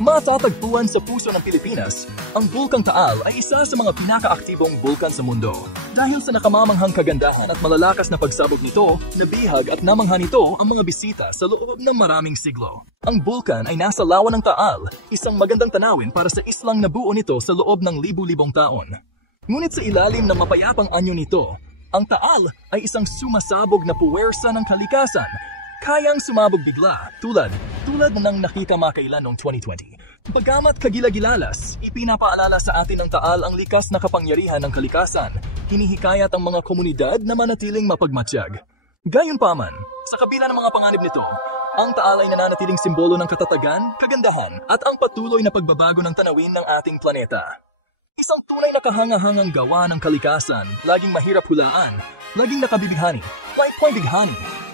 Matatagpuan sa puso ng Pilipinas, ang Bulkang Taal ay isa sa mga pinakaaktibong bulkan sa mundo. Dahil sa nakamamanghang kagandahan at malalakas na pagsabog nito, nabihag at namangha nito ang mga bisita sa loob ng maraming siglo. Ang bulkan ay nasa lawa ng Taal, isang magandang tanawin para sa islang nabuo nito sa loob ng libu-libong taon. Ngunit sa ilalim ng mapayapang anyo nito, ang Taal ay isang sumasabog na puwersa ng kalikasan, kayang sumabog bigla tulad ng nakita makailan noong 2020. Bagamat kagilagilalas, ipinapaalala sa atin ng Taal ang likas na kapangyarihan ng kalikasan, hinihikayat ang mga komunidad na manatiling mapagmatsyag. Gayunpaman, sa kabila ng mga panganib nito, ang Taal ay nananatiling simbolo ng katatagan, kagandahan at ang patuloy na pagbabago ng tanawin ng ating planeta. Isang tunay na kahanga-hangang gawa ng kalikasan, laging mahirap hulaan, laging nakabibihani, may bighani.